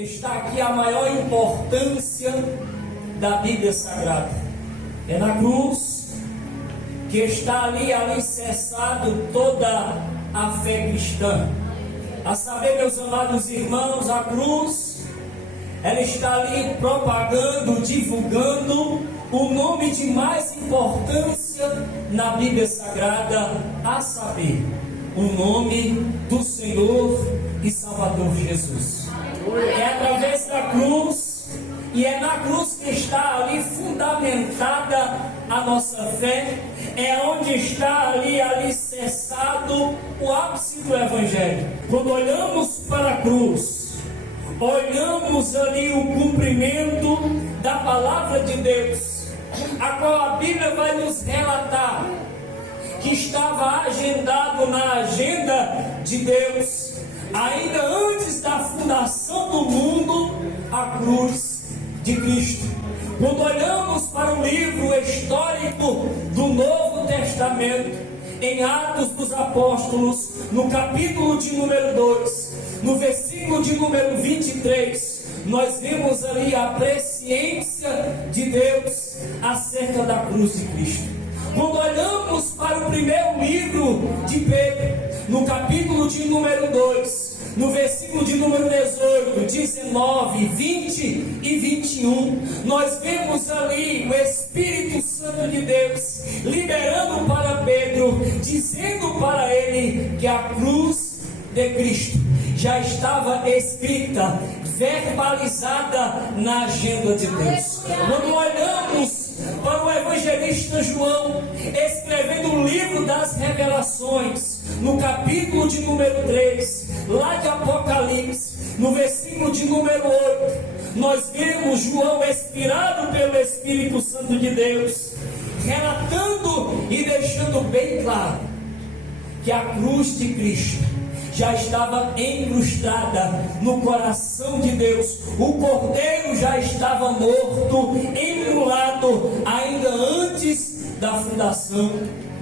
está aqui a maior importância da Bíblia Sagrada. É na cruz que está ali alicerçado toda a fé cristã. A saber, meus amados irmãos, a cruz, ela está ali propagando, divulgando o nome de mais importância na Bíblia Sagrada, a saber, o nome do Senhor e Salvador Jesus. É através da cruz, e é na cruz que está ali fundamentada a nossa fé, é onde está ali alicerçado o ápice do Evangelho. Quando olhamos para a cruz, olhamos ali o cumprimento da palavra de Deus, a qual a Bíblia vai nos relatar que estava agendado na agenda de Deus, ainda antes da fundação do mundo, a cruz de Cristo. Quando olhamos para o livro histórico do Novo Testamento, em Atos dos Apóstolos, no capítulo de número 2, no versículo de número 23, nós vemos ali a presciência de Deus acerca da cruz de Cristo. Quando olhamos para o primeiro livro de Pedro, no capítulo de número 2, no versículo de número 18, 19, 20 e 21, nós vemos ali o Espírito Santo de Deus liberando para Pedro, dizendo para ele que a cruz de Cristo já estava escrita, verbalizada na agenda de Deus. Quando olhamos para o evangelista João, escrevendo o livro das revelações, no capítulo de número 3, lá de Apocalipse, no versículo de número 8, nós vemos João, inspirado pelo Espírito Santo de Deus, relatando e deixando bem claro que a cruz de Cristo já estava incrustada no coração de Deus. O cordeiro já estava morto, embrulhado, ainda antes da fundação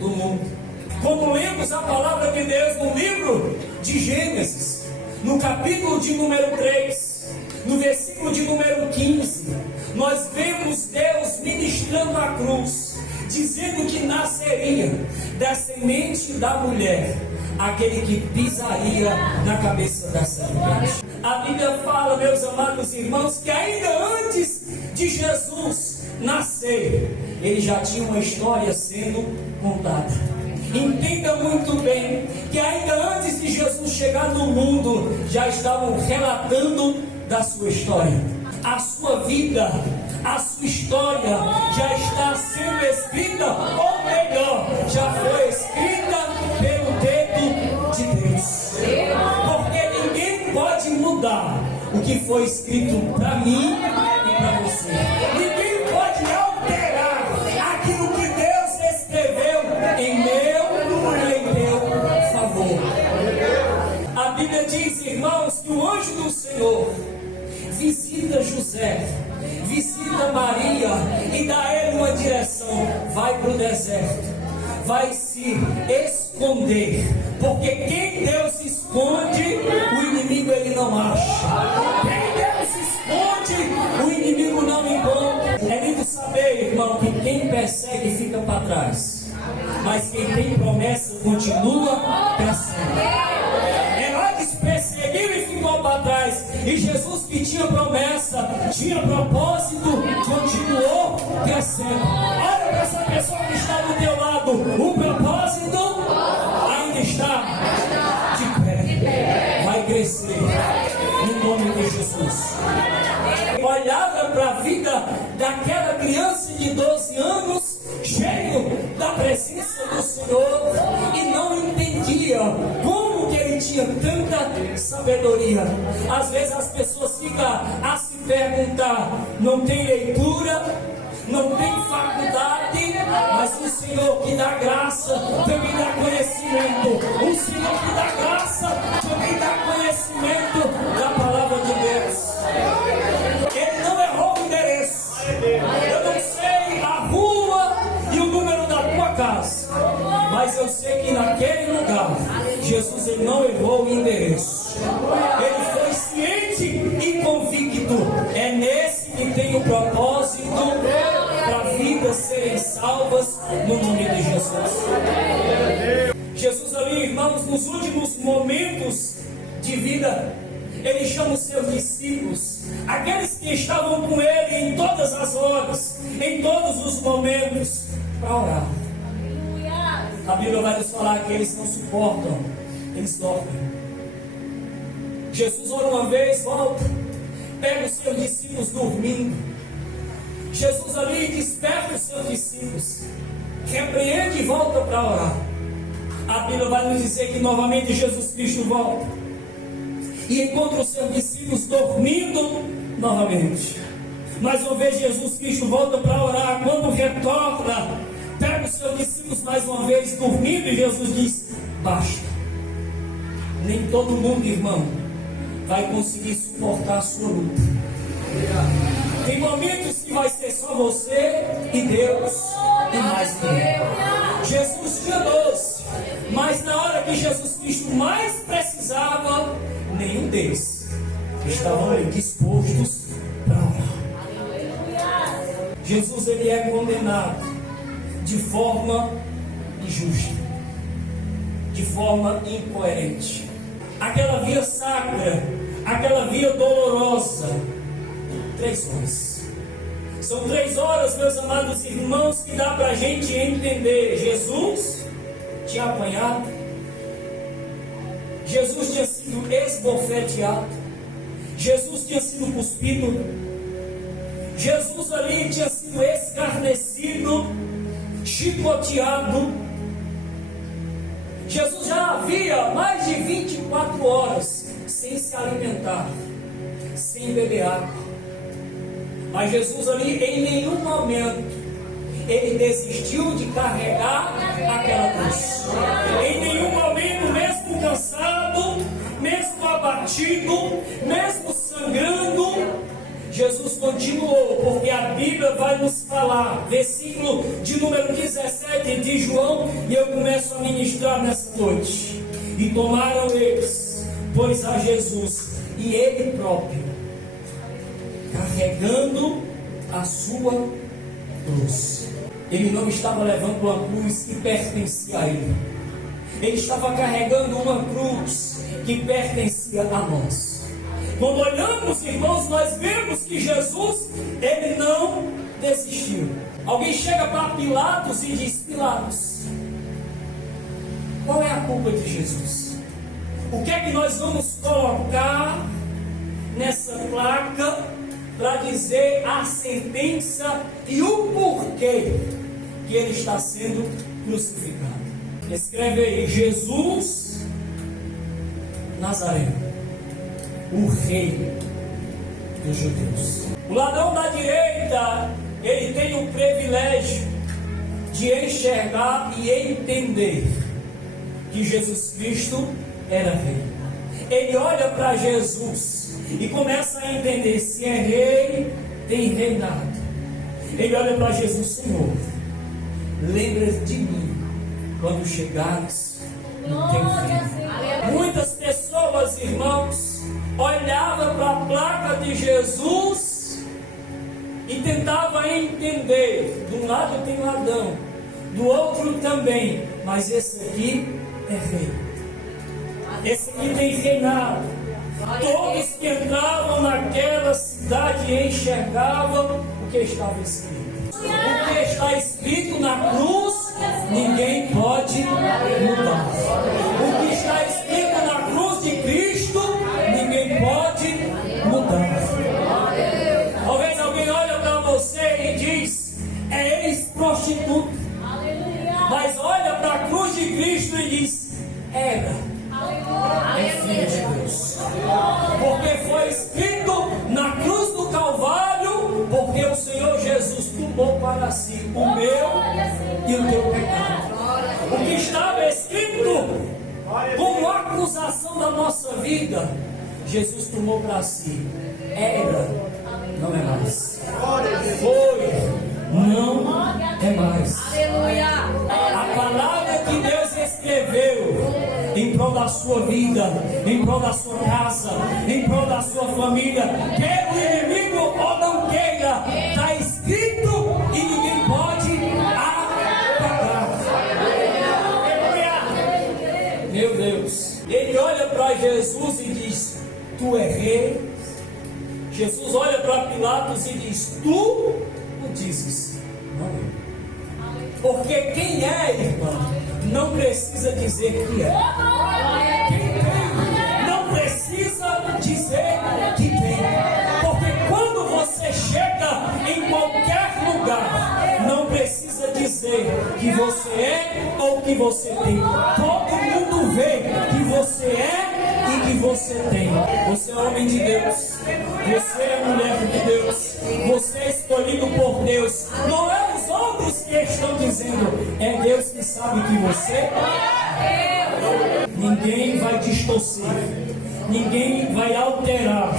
do mundo. Como lemos a palavra de Deus no livro de Gênesis, no capítulo de número 3, no versículo de número 15, nós vemos Deus ministrando a cruz, dizendo que nasceria da semente da mulher aquele que pisaria na cabeça da serpente. A Bíblia fala, meus amados irmãos, que ainda antes de Jesus nascer, ele já tinha uma história sendo contada. Entenda muito bem que ainda antes de Jesus chegar no mundo, já estavam relatando da sua história. A sua vida, a sua história já está sendo escrita, ou melhor, já foi escrita pelo dedo de Deus. Porque ninguém pode mudar o que foi escrito para mim e para você. Ninguém pode alterar aquilo que Deus escreveu em meu e em teu favor. A Bíblia diz, irmãos, que o anjo do Senhor visita José, visita Maria e dá a ele uma direção: vai para o deserto, vai se esconder, porque quem Deus esconde, o inimigo ele não acha. Quem Deus esconde, o inimigo não encontra. É lindo saber, irmão, que quem persegue fica para trás, mas quem tem promessa continua perseguindo. Herodes perseguiu e ficou para trás, e Jesus, que tinha promessa, tinha propósito, continuou crescendo. Olha para essa pessoa que está do teu lado, o propósito ainda está de pé, vai crescer em nome de Jesus. Olhava para a vida daquela criança de 12 anos, cheio da presença do Senhor, e não entendia como que ele tinha tanta sabedoria. Às vezes as pessoas ficam a se perguntar: não tem leitura, não tem faculdade, mas o Senhor que dá graça também dá conhecimento. O Senhor que dá graça também dá conhecimento da palavra de Deus. Ele não errou o endereço. Eu não sei a rua e o número da tua casa, mas eu sei que naquele lugar Jesus ele não errou o endereço. Ele foi ciente e convicto, é nesse que tem o propósito para vidas serem salvas no nome de Jesus. Jesus ali, irmãos, nos últimos momentos de vida, Ele chama os seus discípulos, aqueles que estavam com Ele em todas as horas, em todos os momentos, para orar. A Bíblia vai nos falar que eles não suportam, eles dormem. Jesus ora uma vez, volta, pega os seus discípulos dormindo. Jesus ali desperta os seus discípulos, repreende e volta para orar. A Bíblia vai nos dizer que novamente Jesus Cristo volta e encontra os seus discípulos dormindo novamente. Mais uma vez Jesus Cristo volta para orar. Quando retorna, pega os seus discípulos mais uma vez dormindo e Jesus diz: basta. Nem todo mundo, irmão, vai conseguir suportar a sua luta. Tem momentos que vai ser só você e Deus e mais ninguém. Jesus tinha 12, mas na hora que Jesus Cristo mais precisava, nenhum deles estavam ali dispostos para orar. Jesus, ele é condenado de forma injusta, de forma incoerente. Aquela via sacra, aquela via dolorosa, 3 horas. São 3 horas, meus amados irmãos, que dá para a gente entender. Jesus tinha apanhado, Jesus tinha sido esbofeteado, Jesus tinha sido cuspido, Jesus ali tinha sido escarnecido, chicoteado. Jesus já havia mais de 24 horas sem se alimentar, sem beber água. Mas Jesus ali, em nenhum momento, ele desistiu de carregar aquela cruz. Em nenhum momento, mesmo cansado, mesmo abatido, mesmo sangrando, Jesus continuou, porque a Bíblia vai nos falar, versículo de número 17 de João, e eu começo a ministrar nessa noite. E tomaram eles, pois a Jesus, e ele próprio, carregando a sua cruz. Ele não estava levando uma cruz que pertencia a ele. Ele estava carregando uma cruz que pertencia a nós. Quando olhamos, irmãos, nós vemos que Jesus, ele não desistiu. Alguém chega para Pilatos e diz: Pilatos, qual é a culpa de Jesus? O que é que nós vamos colocar nessa placa para dizer a sentença e o porquê que ele está sendo crucificado? Escreve aí: Jesus Nazareno, o rei dos judeus. O ladrão da direita, ele tem o privilégio de enxergar e entender que Jesus Cristo era rei. Ele olha para Jesus e começa a entender: se é rei, tem reinado. Ele olha para Jesus: Senhor, lembra de mim quando chegares no teu reino. Muitas pessoas, irmãos, olhavam para a placa de Jesus e tentavam entender: de um lado tem ladrão, do outro também, mas esse aqui é rei, esse aqui tem reinado. Todos que entravam naquela cidade enxergavam o que estava escrito. O que está escrito na cruz, ninguém pode mudar. O que está escrito na cruz de Cristo, ninguém pode mudar. Talvez alguém olhe para você e diz: é ex-prostituta. Mas olha para a cruz de Cristo e diz: era. É filho de Deus. Porque foi escrito na cruz do Calvário, porque o Senhor Jesus tomou para si o meu e o teu pecado. O que estava escrito como acusação da nossa vida, Jesus tomou para si. Era, não é mais. Foi, não é mais. A palavra que Deus escreveu em prol da sua sua vida, em prol da sua casa, em prol da sua família. Quer o inimigo ou não queira, está escrito e ninguém pode apagar. Meu Deus. Ele olha para Jesus e diz: tu é rei. Jesus olha para Pilatos e diz: tu o dizes, não eu. Porque quem é, irmão, não precisa dizer que é. Quem tem, não precisa dizer que tem. Porque quando você chega em qualquer lugar, não precisa dizer que você é ou que você tem. Todo mundo vê que você é e que você tem. Você é homem de Deus, você é mulher de Deus, você é escolhido por Deus. Não é os outros que estão dizendo, é Deus que sabe que você é. Ninguém vai distorcer, ninguém vai alterar,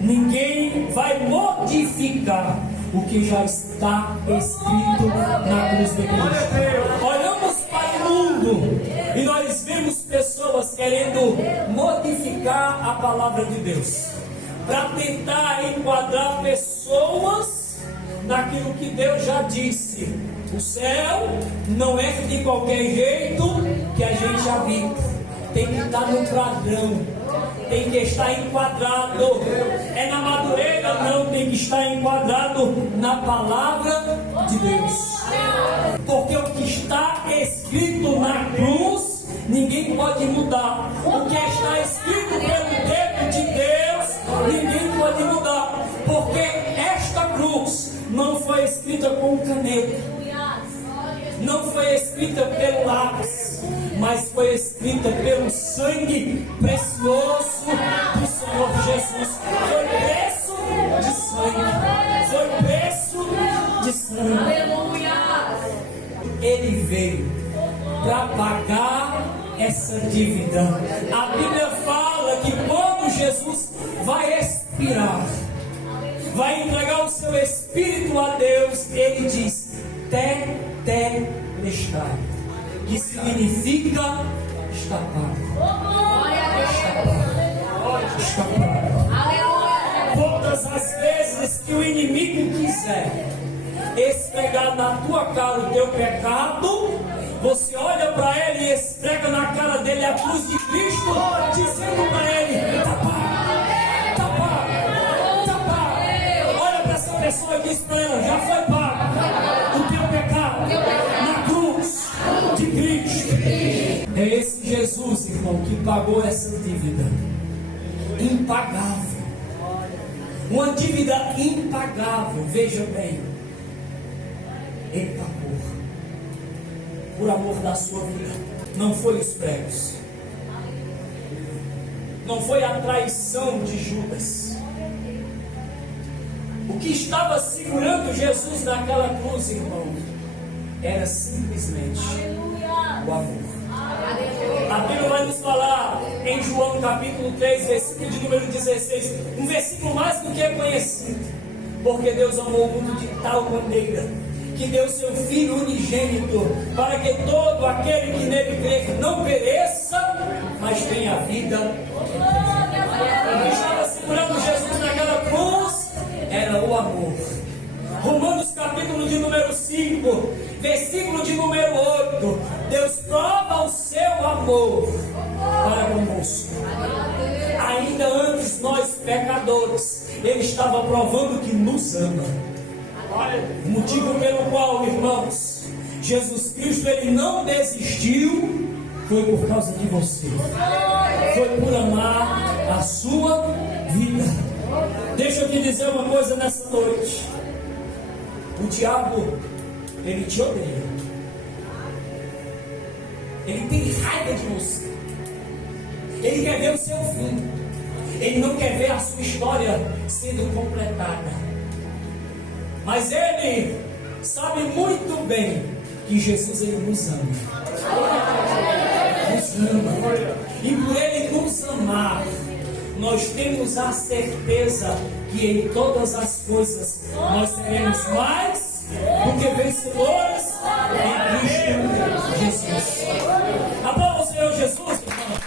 ninguém vai modificar o que já está escrito na cruz de Cristo. Olhamos para o mundo e nós vemos pessoas querendo modificar a palavra de Deus, para tentar enquadrar pessoas naquilo que Deus já disse. O céu não é de qualquer jeito que a gente habita, tem que estar no padrão, tem que estar enquadrado. É na madureira, não, tem que estar enquadrado na palavra de Deus. Porque o que está escrito na cruz, ninguém pode mudar. O que está escrito pelo dedo de Deus, ninguém pode mudar. Porque esta cruz não foi escrita com caneta, não foi escrita pelo lápis, mas foi escrita pelo sangue precioso do Senhor Jesus. Foi preço de sangue, foi preço de sangue. Ele veio para pagar essa dívida. A Bíblia fala que quando Jesus vai expirar, vai entregar o seu espírito a Deus, ele diz: tetelestai, que significa está pago. Está pago. Todas as vezes que o inimigo quiser esfregar na tua cara o teu pecado, você olha para ele e esfrega na cara dele a cruz de Cristo, dizendo para ele: está pago, está pago, está pago. Olha para essa pessoa e diz para ela: já foi pago o teu pecado na cruz de Cristo. É esse Jesus, irmão, que pagou essa dívida impagável. Uma dívida impagável, veja bem. Ele pagou por amor da sua vida. Não foi os pregos, não foi a traição de Judas. O que estava segurando Jesus naquela cruz, irmão, era simplesmente o amor. A Bíblia vai nos falar em João capítulo 3, versículo de número 16, um versículo mais do que é conhecido. Porque Deus amou o mundo de tal maneira que deu seu Filho unigênito, para que todo aquele que nele crê não pereça, mas tenha vida eterna. O que estava segurando Jesus naquela cruz era o amor. Romanos capítulo de número 5, versículo de número 8. Deus prova o seu amor para conosco. Ainda antes nós pecadores, Ele estava provando que nos ama. O motivo pelo qual, irmãos, Jesus Cristo ele não desistiu foi por causa de você. Foi por amar a sua vida. Deixa eu te dizer uma coisa nessa noite. O diabo, ele te odeia. Ele tem raiva de você. Ele quer ver o seu fim. Ele não quer ver a sua história sendo completada. Mas ele sabe muito bem que Jesus ele nos ama. Nos ama. E por ele nos amar, nós temos a certeza que em todas as coisas nós seremos mais do que vencedores em Cristo Jesus. Aplauda o Senhor Jesus, irmão.